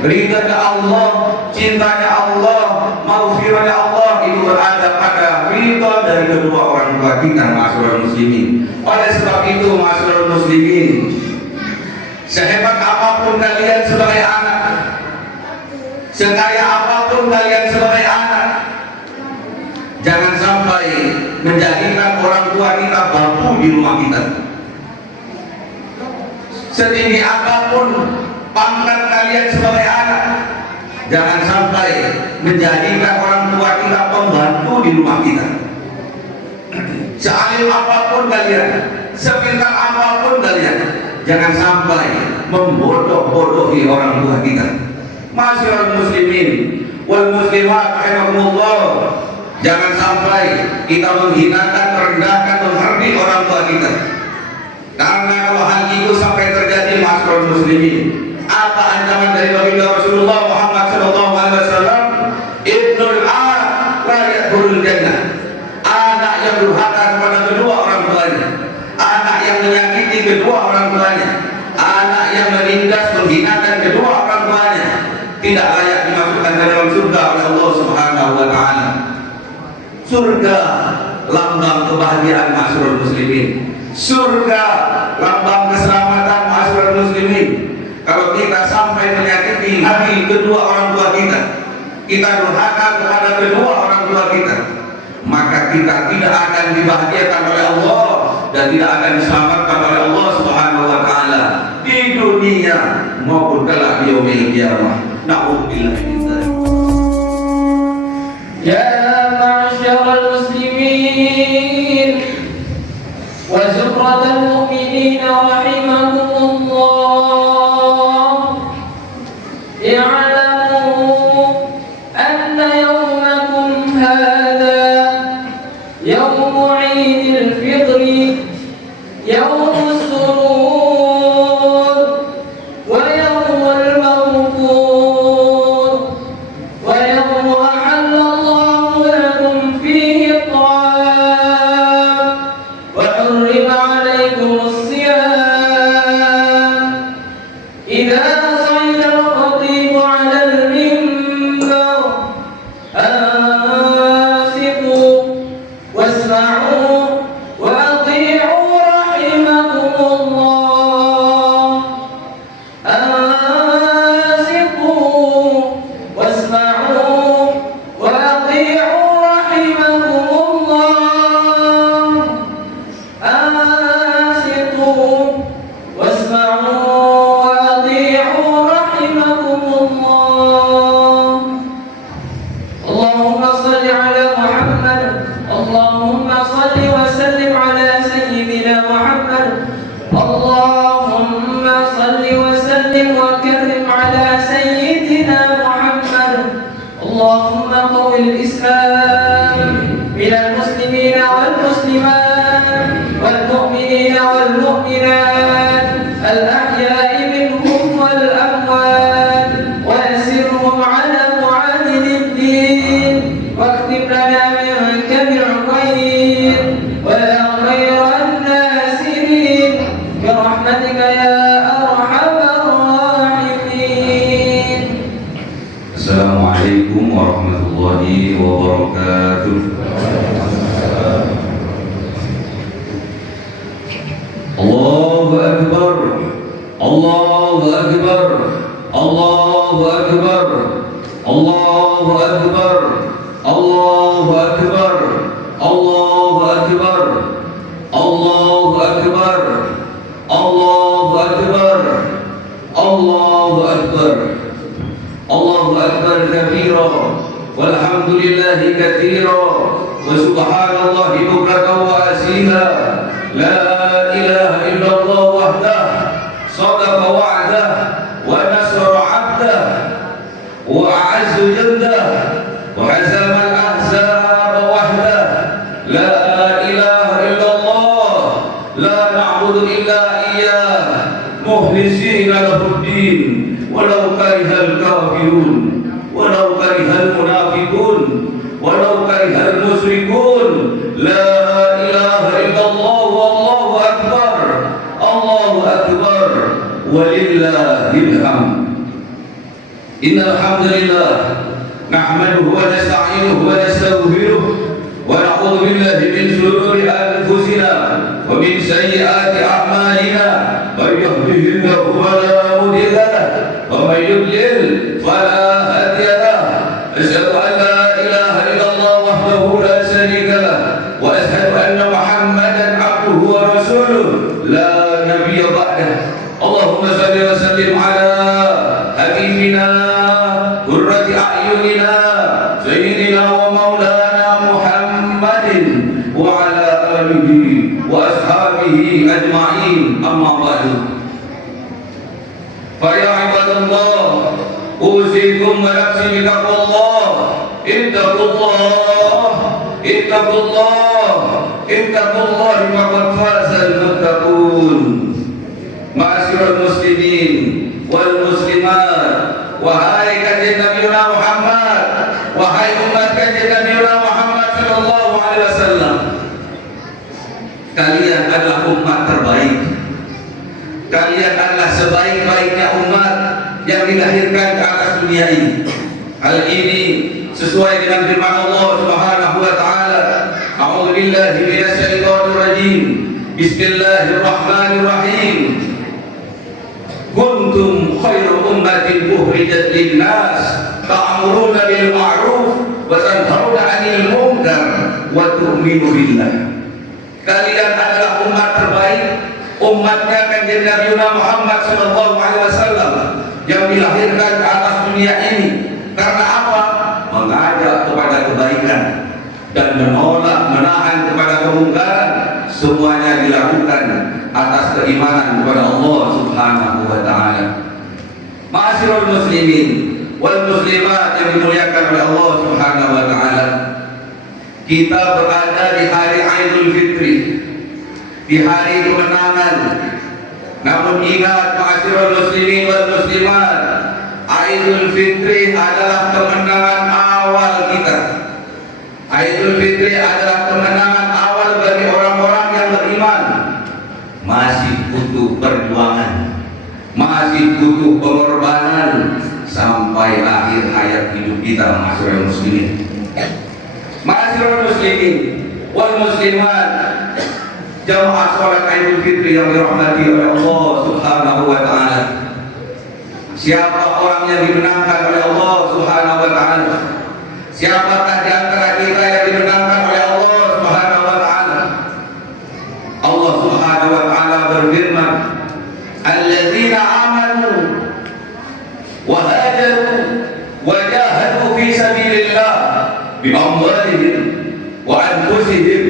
Ridha Allah, cintanya Allah, maghfirahnya Allah itu berada pada ridha dari kedua orang tua kita, ma'asyiral muslimin. Oleh sebab itu, ma'asyiral muslimin, sehebat apapun kalian sebagai anak, sekaya apapun kalian sebagai anak, jangan sampai menjadikan orang tua kita bangku di rumah kita. Setinggi apapun pangkat kalian sebagai anak, jangan sampai menjadikan orang tua kita pembantu di rumah kita. Sealim apapun kalian, sepintar apapun kalian, jangan sampai membodoh-bodohi orang tua kita. Ma'asyiral muslimin wal muslimat rahimakumullah, jangan sampai kita menghinakan, merendahkan, menghardik orang tua kita. Karena kalau hal itu sampai terjadi, ma'asyiral muslimin, apa ancaman dari baginda Rasulullah Muhammad SAW? Ibnul A' la yadkhulul jannah. Anak yang durhaka kepada kedua orang tuanya, anak yang menyakiti kedua orang tuanya, anak yang menindas, menghinakan kedua orang tuanya, tidak layak dimasukkan ke dalam surga oleh Allah Subhanahu wa taala. Surga lambang kebahagiaan, ma'asyiral muslimin. Surga lambang keselamatan, ma'asyiral muslimin. Kalau kita sampai menyakiti hati kedua orang tua kita durhaka kepada kedua orang tua kita, maka kita tidak akan dibahagiakan oleh Allah dan tidak akan diselamatkan oleh Allah Subhanahu wa taala di dunia maupun kelak di yaumil qiyamah. Na'udzubillah min dzalik. Ya ma'asyiral muslimin wa zumratal mu'minin rahimakumullah, i'lamu anna yawmakum hadha yawmu 'idil fitri, yawmus surur wa yawmul mawqur wa yawmu ahalla Allahu lakum fihi at-ta'am wa hurrima 'alaykumus siyam. Idza اللهم قو الإسلام من المسلمين والمسلمات والمؤمنين والمؤمنات الأحياء منهم والأموات، ويسرهم على معادن الدين، واكتب لنا منك بالخير ويا خير الناصرين برحمتك يا أرحم الراحمين. Assalamualaikum warahmatullahi wabarakatuh. Allahu Akbar, Allahu Akbar, Allahu Akbar, Allahu Akbar, Allahu Akbar, Allahu Akbar, Allahu Akbar, Allahu Akbar, Allahu Akbar. Allahu Akbar kabira walhamdulillahi katsira wa subhanallahi bukratan wa asila. La ilaha illallah wahdah sadaqa wa'dah wa nasara 'abdah wa وأعز جنده وهزم الأحزاب وحده لا إله إلا الله لا نعبد إلا إياه مخلصين له الدين ولو كره الكافرون ولو كره المنافقون ولو كره المشركون لا إله إلا الله والله أكبر الله أكبر ولله الحمد إن الحمد لله نحمده ونستعينه ونستغفره ونعوذ بالله من شرور أنفسنا ومن سيئات أعمالنا من يهده الله فلا مضل له ومن يضلل فلا هادي له أشهد أن لا إله إلا الله وحده لا شريك له وأشهد أن محمدا عبده ورسوله لا نبي بعده اللهم صل وسلم على حبيبنا قرة أعيننا سيدنا ومولانا محمد وعلى آله وأصحابه أجمعين أما بعد فيا عباد الله أوصيكم ونفسي بتقوى الله اتقوا الله اتقوا الله اتقوا الله فقد فاز المتقون معاشر المسلمين والmuslimat wahai kanjeng Nabi Muhammad wahai umat kanjeng Nabi Muhammad sallallahu alaihi wasallam kalian adalah umat terbaik kalian adalah sebaik-baiknya umat yang dilahirkan ke atas dunia ini hal ini sesuai dengan firman Allah Subhanahu wa taala a'udzu billahi minasy syaithanir rajim bismillahirrahmanirrahim kuntum khairu ummatin ukhrijat lin-nas ta'muruna bil ma'ruf wa tanhauna 'anil munkar wa tu'minu billah. Kalian adalah umat terbaik, umatnya kanjeng Nabi Muhammad sallallahu alaihi wasallam yang dilahirkan ke atas dunia ini. Karena apa? Mengajak kepada kebaikan dan menolak menahan kepada kemungkaran. Semuanya dilakukan atas keimanan kepada Allah Subhanahu wa taala. Ma'asyiral muslimin wal muslimat yang dimuliakan oleh Allah Subhanahu wa taala. Kita berada di hari Idul Fitri, di hari kemenangan. Namun ingat ma'asyiral muslimin wal muslimat, Idul Fitri adalah kemenangan awal kita. Idul Fitri adalah kemenangan awal bagi orang-orang yang beriman. Masih butuh perjuangan, masih butuh pengorbanan sampai akhir hayat hidup kita, ma'asyiral muslimin. Ma'asyiral muslimin wal muslimat, jamaah salat Idul Fitri yang dirahmati oleh Allah Subhanahu wa taala. Siapa orang yang dimenangkan oleh Allah Subhanahu wa taala? Siapakah di antara kita yang dimenangkan oleh Allah Subhanahu wa taala? Allah Subhanahu wa taala berfirman, "Alladzina amanu wa hajaru wa jahadu fi sabilillah bi amwalihim wa anfusihim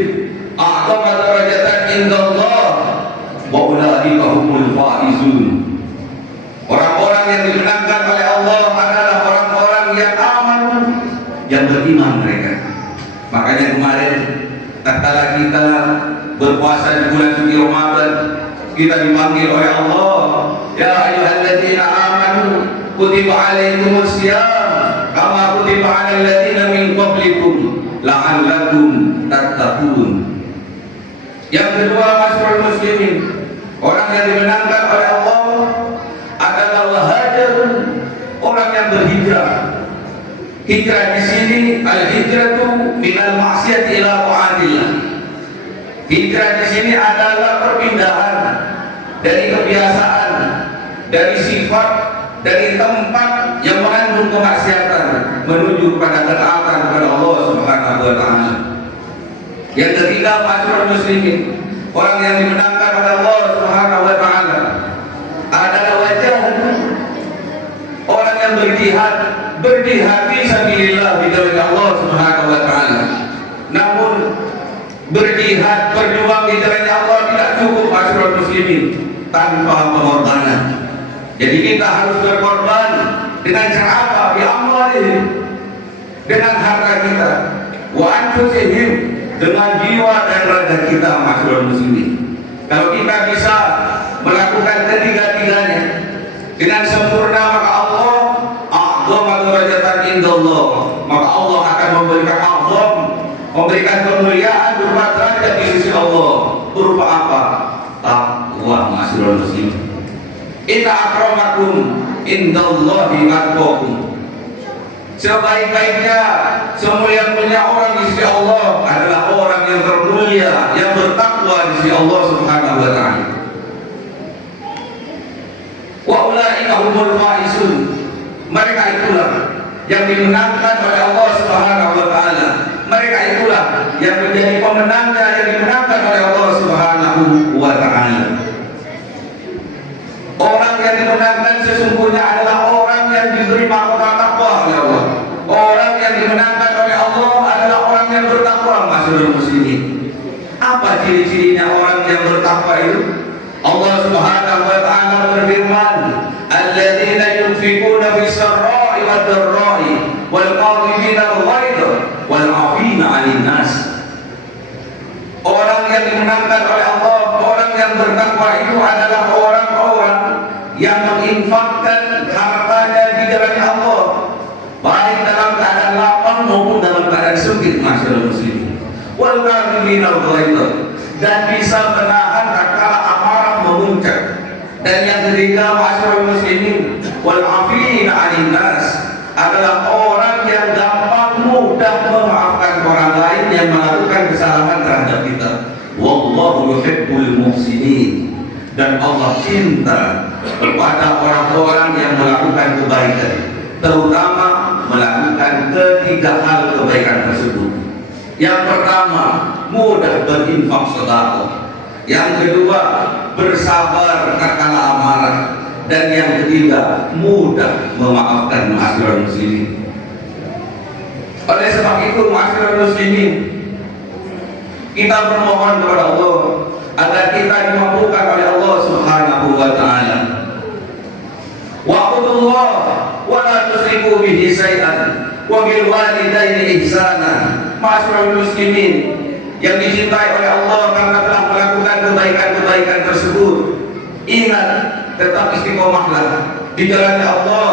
a'zama darajatan indallah wa ulaika humul faizun." Orang-orang yang dimenangkan oleh Allah adalah orang-orang yang aman, yang beriman mereka. Makanya kemarin tatkala kita berpuasa di bulan suci Ramadan, kita dipanggil oleh Allah, ya ayyuhalladzina amanu kutiba alaikumus syiyam kama kutiba alal ladzina min qablikum la'allakum tattaqun. Yang kedua, ma'asyiral muslimin, orang yang dimenangkan oleh Allah adalah wahajarun, orang yang berhijrah. Hijrah di sini al-hijratu minal maksiat ila ta'atillah. Hijrah di sini adalah perpindahan dari kebiasaan, dari sifat, dari tempat yang mengandung kemaksiatan menuju kepada ketaatan kepada Allah Subhanahu wa taala. Yang ketiga, ma'asyiral muslimin, orang yang dimenangkan oleh Allah Subhanahu wa taala adalah wajah, orang yang berjihad fi sabilillah bi Allah Subhanahu wa taala. Namun berjihad, berjuang di jalan Allah tidak cukup, ma'asyiral muslimin, tanpa pengorbanan. Jadi kita harus berkorban Dengan cara apa? Bi amwalihim, dengan harta kita. Wa anfusihim, dengan jiwa dan raga kita, masyarakat muslimin. Kalau kita bisa melakukan ketiga-tiganya dengan sempurna, maka Allah a'dhamu darajatan indallah, maka Allah akan memberikan a'dham, memberikan kemuliaan berupa derajat di sisi Allah. Berupa apa? Taqwa, masyarakat muslimin. Inna akramakum indallahi atqakum. Sebaik-baiknya, semulia-mulia orang di sisi Allah adalah orang yang termulia, yang bertakwa di sisi Allah Subhanahu wa taala. Wa ulaika humul faizun. Mereka itulah yang dimenangkan oleh Allah Subhanahu wa taala. Mereka itulah yang menjadi pemenangnya, yang dimenangkan oleh Allah Subhanahu wa taala. Orang yang dimenangkan sesungguhnya adalah orang yang diberi mahkota takwa oleh Allah. Orang yang dimenangkan oleh Allah adalah orang yang bertakwa, masyarakat muslimin. Apa ciri-cirinya orang yang bertakwa itu? Allah Subhanahu wa taala berfirman, "Alladzina yunfiquna fis-sarra'i wad-dharra'i wal qadhimina al-ghaidha wal 'afina 'anil nas." Orang yang dimenangkan oleh Allah, orang yang bertakwa itu adalah orang-orang yang menginfakkan hartanya di jalan Allah, baik dalam keadaan lapang maupun dalam keadaan sempit, masyarakat muslimin. Wal kadhimina al-ghaidha, dan bisa menahan tatkala amarah memuncak. Dan yang ketiga, masyarakat muslimin, wal 'afina 'anil nas, adalah orang yang gampang mudah memaafkan orang lain yang melakukan kesalahan terhadap kita. Wallahu yuhibbul muhsinin, dan Allah cinta kepada orang-orang yang melakukan kebaikan, terutama melakukan ketiga hal kebaikan tersebut. Yang pertama, mudah berinfak sedekah. Yang kedua, bersabar tatkala amarah. Dan yang ketiga, mudah memaafkan, masyarakat muslimin. Oleh sebab itu, masyarakat muslimin, kita bermohon kepada Allah agar kita dimampukan oleh Allah Subhanahu wa taala. Wa'budullah wa la tusyriku bihi syai'an wa bil walidaini ihsana. Masyarakat muslimin yang dicintai oleh Allah karena telah melakukan kebaikan-kebaikan tersebut, ingat, tetap istiqomahlah di jalan Allah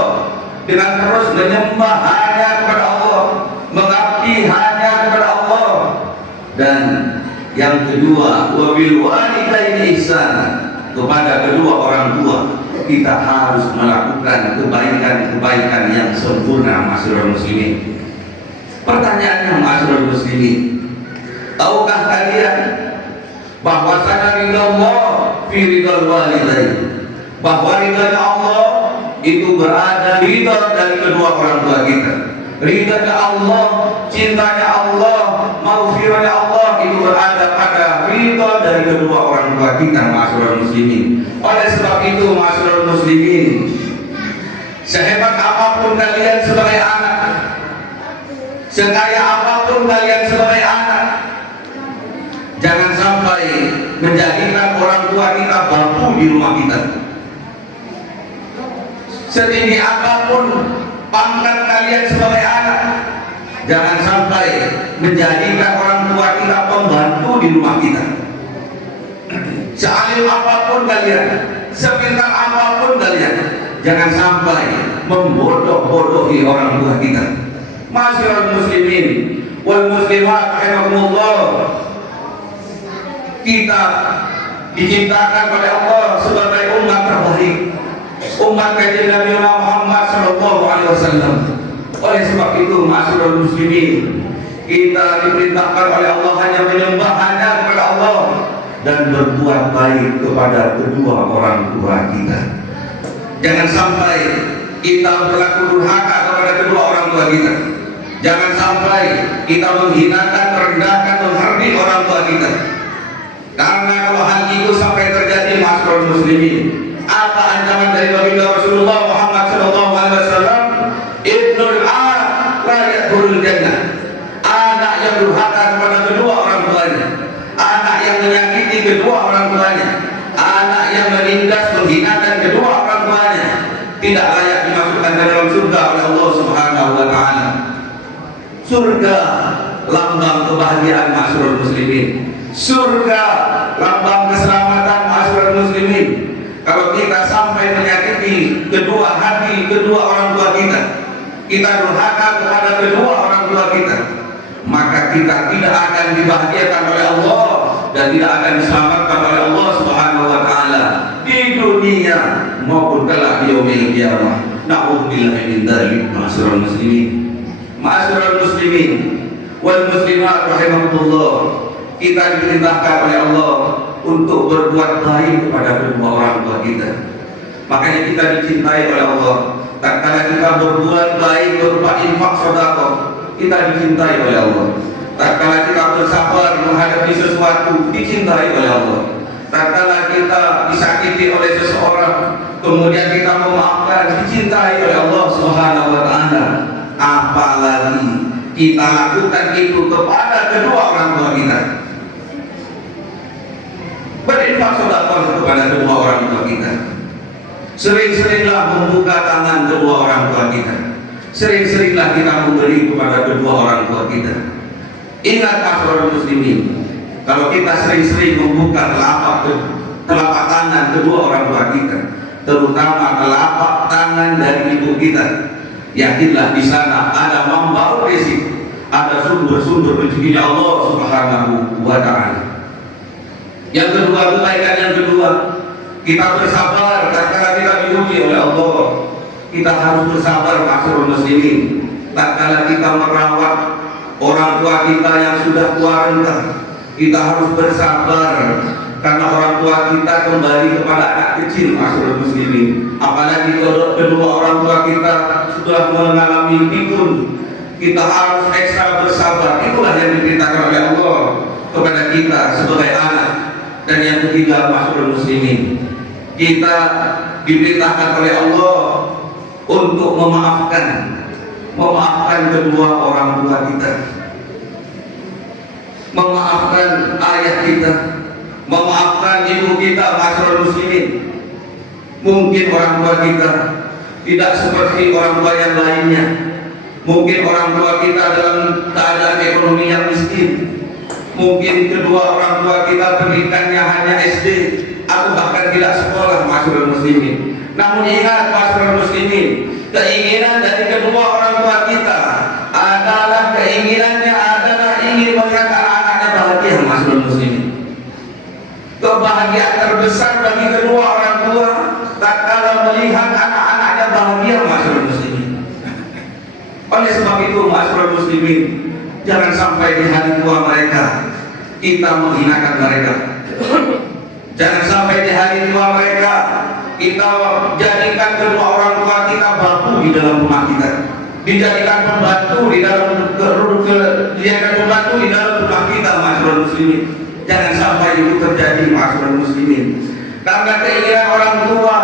dengan terus menyembah hanya kepada Allah, mengabdi hanya kepada Allah. Dan yang kedua, wabil walidaini ihsana, kepada kedua orang tua kita harus melakukan kebaikan-kebaikan yang sempurna, masyarakat muslimin. Pertanyaannya, masyarakat muslimin, tahukah kalian bahwasanya ridha Allah fi ridhal walidain, bahwa ridha Allah itu berada ridha dari kedua orang tua kita. Ridha Allah, cintanya Allah, maghfirahnya Allah itu berada pada ridha dari kedua orang tua kita, masyarakat muslimin. Oleh sebab itu, masyarakat muslimin, sehebat apapun kalian sebagai anak, sekaya apapun kalian sebagai anak, jangan sampai menjadikan orang tua kita bangku di rumah kita. Setinggi apapun pangkat kalian sebagai anak, jangan sampai menjadikan orang tua kita pembantu di rumah kita. Sealim apapun kalian, sepintar apapun kalian, jangan sampai membodoh-bodohi orang tua kita. Masyarakat muslimin wal muslimat rahimakumullah, kita diciptakan oleh Allah sebagai umat terbaik, umat kajian Nabi Muhammad SAW. Oleh sebab itu, masyarakat muslimin, kita diperintahkan oleh Allah hanya menyembah hanya kepada Allah dan berbuat baik kepada kedua orang tua kita. Jangan sampai kita berlaku durhaka kepada kedua orang tua kita. Jangan sampai kita menghinakan, merendahkan, menghardik orang tua kita. Karena kalau hal itu sampai terjadi, masyarakat muslimin, apa ancaman dari baginda Rasulullah Muhammad SAW? Ibnul A' la yadkhulul jannah. Anak yang durhaka kepada kedua orang tuanya, anak yang menyakiti kedua orang tuanya, anak yang menindas, menghinakan kedua orang tuanya, tidak layak dimasukkan ke dalam surga. Surga lambang kebahagiaan ma'asyiral muslimin. Surga lambang keselamatan ma'asyiral muslimin. Kalau kita sampai menyakiti kedua hati kedua orang tua kita, kita durhaka kepada kedua orang tua kita, maka kita tidak akan dibahagiakan oleh Allah dan tidak akan diselamatkan oleh Allah Subhanahu wa taala di dunia maupun kelak di yaumil qiyamah. Na'udzubillahi min dzalik. Ma'asyiral muslimin, ma'asyiral muslimin wal muslimat rahimakumullah, kita diperintahkan oleh Allah untuk berbuat baik kepada kedua orang tua kita. Makanya kita dicintai oleh Allah. Tatkala kita berbuat baik berupa infak sedekah, kita dicintai oleh Allah. Tatkala kita bersabar menghadapi sesuatu, dicintai oleh Allah. Tatkala kita disakiti oleh seseorang, kemudian kita memaafkan, dicintai oleh Allah Subhanahu wa taala. Apalagi kita lakukan itu kepada kedua orang tua kita. Berinfak sedekah kepada kedua orang tua kita. Sering-seringlah membuka tangan kedua orang tua kita. Sering-seringlah kita memberi kepada kedua orang tua kita. Ingat ma'asyiral muslimin, kalau kita sering-sering membuka telapak tangan kedua orang tua kita, terutama telapak tangan dari ibu kita, yakinlah di sana ada membawa rezeki, ada sumber-sumber rezeki Allah Subhanahu wa taala. Yang kedua, kebaikan yang kedua, kita bersabar tatkala kita diuji oleh Allah. Kita harus bersabar ma'asyiral muslimin tatkala kita merawat orang tua kita yang sudah tua renta. Kita harus bersabar karena orang tua kita kembali kepada anak kecil ma'asyiral muslimin. Apalagi kalau kedua orang tua kita sudah mengalami pikun, kita harus ekstra bersabar. Itulah yang diperintahkan oleh Allah kepada kita sebagai anak. Dan yang ketiga ma'asyiral muslimin, kita diperintahkan oleh Allah untuk memaafkan kedua orang tua kita, memaafkan ayah kita, memaafkan ibu kita ma'asyiral muslimin. Mungkin orang tua kita tidak seperti orang tua yang lainnya. Mungkin orang tua kita dalam keadaan ekonomi yang miskin. Mungkin kedua orang tua kita pendidikannya hanya SD atau bahkan tidak sekolah ma'asyiral muslimin. Namun ingat ma'asyiral muslimin, keinginan dari kedua orang tua kita adalah ingin melihat anak-anaknya bahagia ma'asyiral muslimin. Kebahagiaan terbesar bagi kedua orang tua tatkala melihat anak-anaknya bahagia ma'asyiral muslimin. Oleh sebab itu ma'asyiral muslimin, jangan sampai di hari tua mereka kita menghinakan mereka. Jangan sampai di hari tua mereka kita jadikan kedua orang tua kita babu di dalam rumah kita, dijadikan pembantu di dalam rumah kita ma'asyiral muslimin. Jangan sampai itu terjadi ma'asyiral muslimin. Karena keinginan orang tua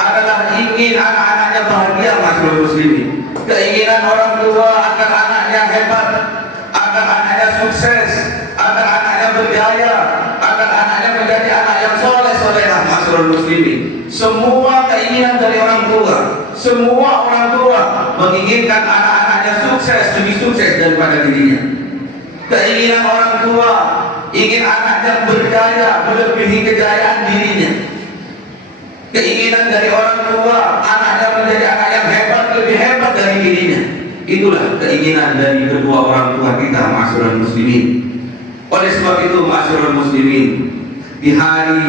adalah ingin anak-anaknya bahagia ma'asyiral muslimin. Keinginan orang tua agar anaknya hebat, agar anaknya sukses, agar anaknya berjaya, agar anaknya menjadi anak yang soleh-solehah ma'asyiral muslimin. Semua keinginan dari orang tua, semua orang tua menginginkan anak-anaknya sukses, lebih sukses daripada dirinya. Keinginan orang tua ingin anaknya berjaya melebihi kejayaan dirinya. Keinginan dari orang tua anaknya menjadi anak yang hebat, lebih hebat dari dirinya. Itulah keinginan dari kedua orang tua kita ma'asyiral muslimin. Oleh sebab itu ma'asyiral muslimin, di hari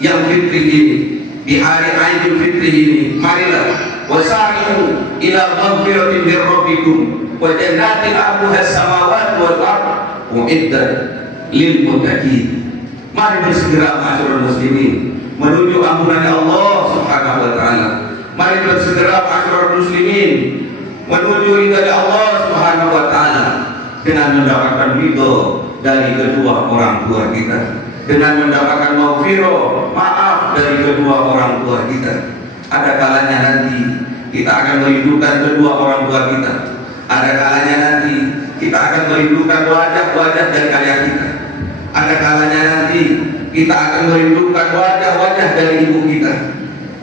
yang fitri ini, di hari Aidil Fitri ini, marilah wasari'u ila maghfiratin min rabbikum wa jannatin 'arduha as-samawati wal ardh u'iddat lil muttaqin. Mari bersegera ma'asyiral muslimin menuju ampunan Allah Subhanahu wa taala. Mari bersegera ma'asyiral muslimin menuju ridha Allah Subhanahu wa taala dengan mendapatkan ridho dari kedua orang tua kita, dengan mendapatkan maghfirah, maaf dari kedua orang tua kita. Ada kalanya nanti kita akan merindukan kedua orang tua kita. Ada kalanya nanti kita akan merindukan wajah-wajah dari ayah kita. Ada kalanya nanti kita akan merindukan wajah-wajah dari ibu kita.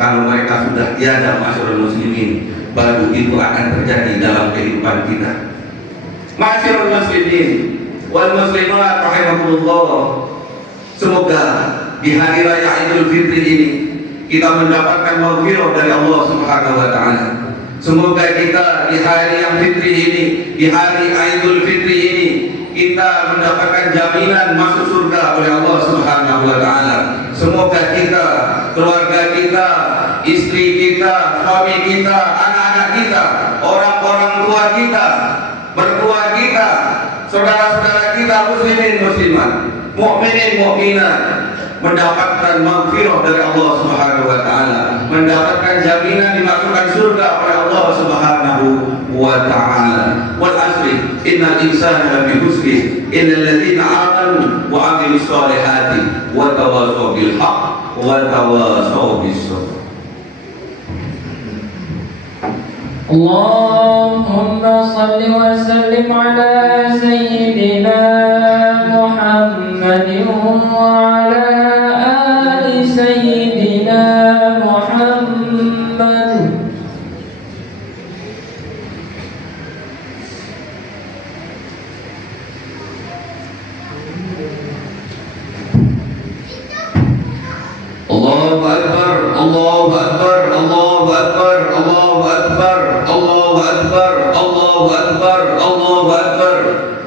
Kalau mereka sudah tiada ma'asyiral muslimin, baru itu akan terjadi dalam kehidupan kita. Ma'asyiral muslimin wal muslimat rahimakumullah. Semoga di hari raya Idul Fitri ini kita mendapatkan maghfirah dari Allah Subhanahu wa taala. Semoga kita di hari yang fitri ini, di hari Idul Fitri ini, kita mendapatkan jaminan masuk surga oleh Allah Subhanahu wa taala. Semoga kita, keluarga kita, istri kita, suami kita, anak-anak kita, orang-orang tua kita, mertua kita, saudara-saudara kita muslimin muslimat, mukminin mukminat mendapatkan maghfirah dari Allah Subhanahu wa taala, mendapatkan jaminan dimasukkan surga oleh Allah Subhanahu wa taala. Wal asri innal insana lafi khusr illal ladzina amanu wa 'amilus solihati wa tawassaw bil haqq wa tawassaw bis sabr. Allahumma salli wa sallim ala sayyidina Muhammadin wa ala ali sayyidina Muhammad. Allahu akbar, Allahu akbar, Allahu akbar, Allahu akbar, Allahu akbar, Allahu akbar, Allahu akbar,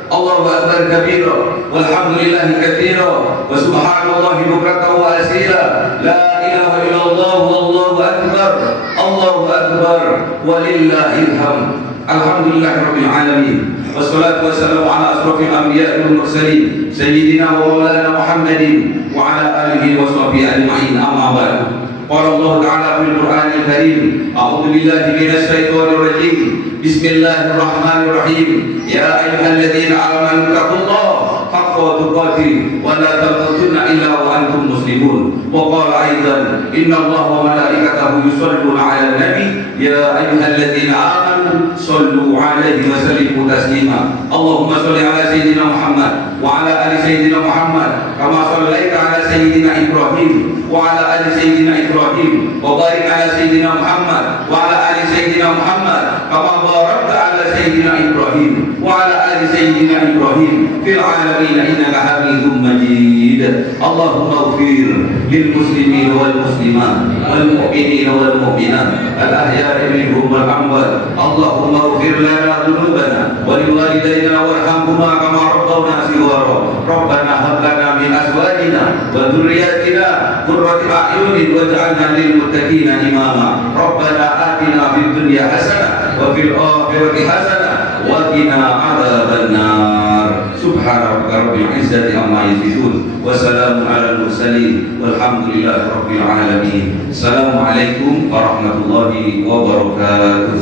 Allahu akbar kabira, walhamdulillahi katsira, wa subhanallahi bukratan wa asila, la ilaha illallah wallahu akbar, Allahu akbar, walillahil hamd. Alhamdulillahirabbil alamin. Wassalatu wassalamu ala asrofil anbiya'i wal mursalin sayyidina wa maulana Muhammadin wa ala alihi wa sahbihi ajma'in. Amma ba'd. Qala Allah ta'ala fil Qur'anil Karim, a'udzu billahi minasy syaithanir rajim. Bismillahirrahmanirrahim. Ya ayyuhalladzina amanu taqullaha haqqa tuqatih wa la tamutunna illa wa antum muslimun. Wa qala aidan, innallaha wa malaikatahu yusholluna 'alan nabi ya ayyuhalladzina amanu shallu 'alaihi wa sallimu taslima. Allahumma shalli 'ala sayyidina Muhammad wa 'ala ali sayyidina Muhammad kama shallaita 'ala sayyidina Ibrahim wa 'ala ali sayyidina Ibrahim wa barik 'ala sayyidina Muhammad wa 'ala ali sayyidina Muhammad kama barakta 'ala sayyidina Ibrahim wa 'ala ali sayyidina Ibrahim fil 'alamin innaka Hamidum Majid. Allahumma ighfir lil muslimin wal muslimat wal mu'minin wal mu'minat al ahya'i minhum wal amwat. Allahumma ighfir lana dhunubana wa liwalidayna warhamhuma kama rabbawna shighara. Rabbana hab lana min azwajina wa dhurriyyatina qurrata a'yunin waj'alna lil muttaqina imama. Rabbana atina fid dunya hasanah wa fil akhirati hasanah wa qina adzabannar. Subhana rabbika rabbil izzati amma yasifun wa salamun alal mursalin walhamdulillahi rabbil alamin. Assalamualaikum warahmatullahi wabarakatuh.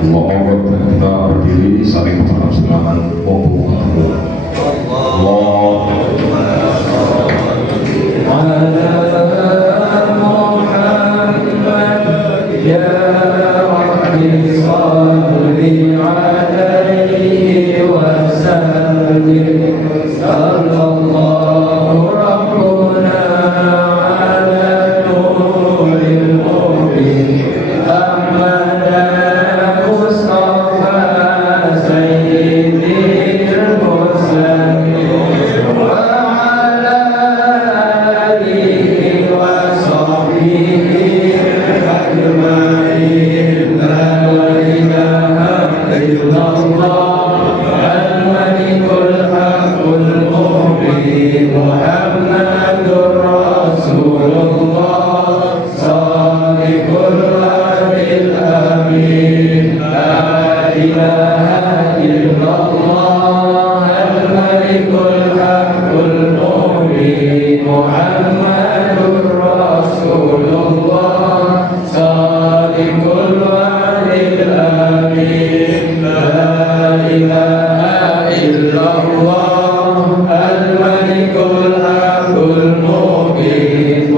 Allah kita berdiri saling mengamalkan pokok Allah.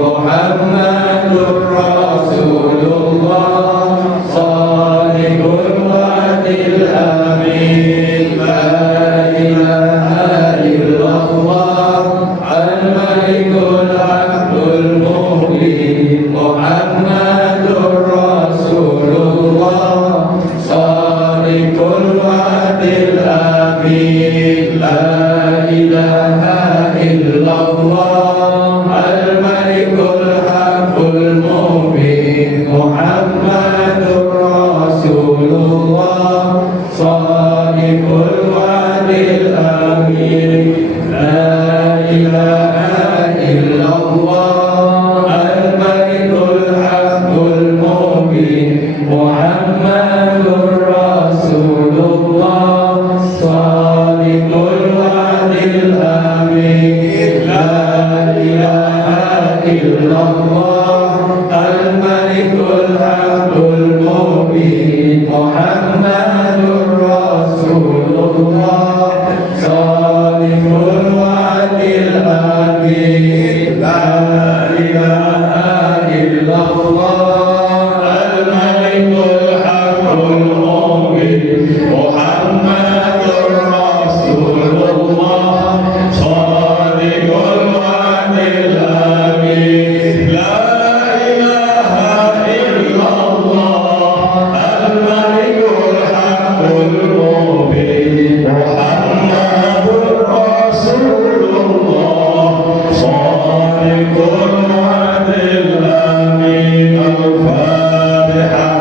Muhammadur Rasulullah, Shadiqul Wa'dil Amin. Rasulullah Shadiqul wa'dil amin. La ilaha illallah al-malikul haqqul mubin Muhammadur Rasulullah Shadiqul wa'dil amin. La ilaha illallah al-malikul haqqul mubin Muhammadur Rasulullah Shadiqul wa'dil amin. La ilaha illallah al-malikul haqqul mubin Muhammadur Rasulullah Shadiqul wa'dil amin. La ilaha illallah al-malikul haqqul mubin Muhammadur Rasulullah Shadiqul wa'dil amin. Al-Fatihah.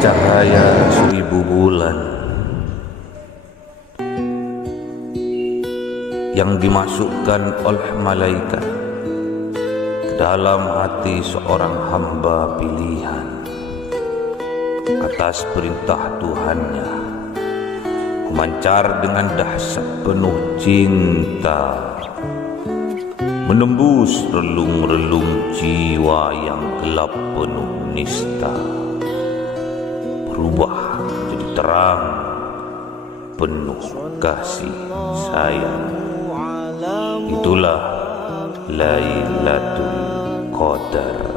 Cahaya 1000 bulan yang dimasukkan oleh malaikat ke dalam hati seorang hamba pilihan atas perintah Tuhannya, memancar dengan dahsyat penuh cinta, menembus relung-relung jiwa yang gelap penuh nista, berubah jadi terang penuh kasih sayang. Itulah Lailatul Qadar.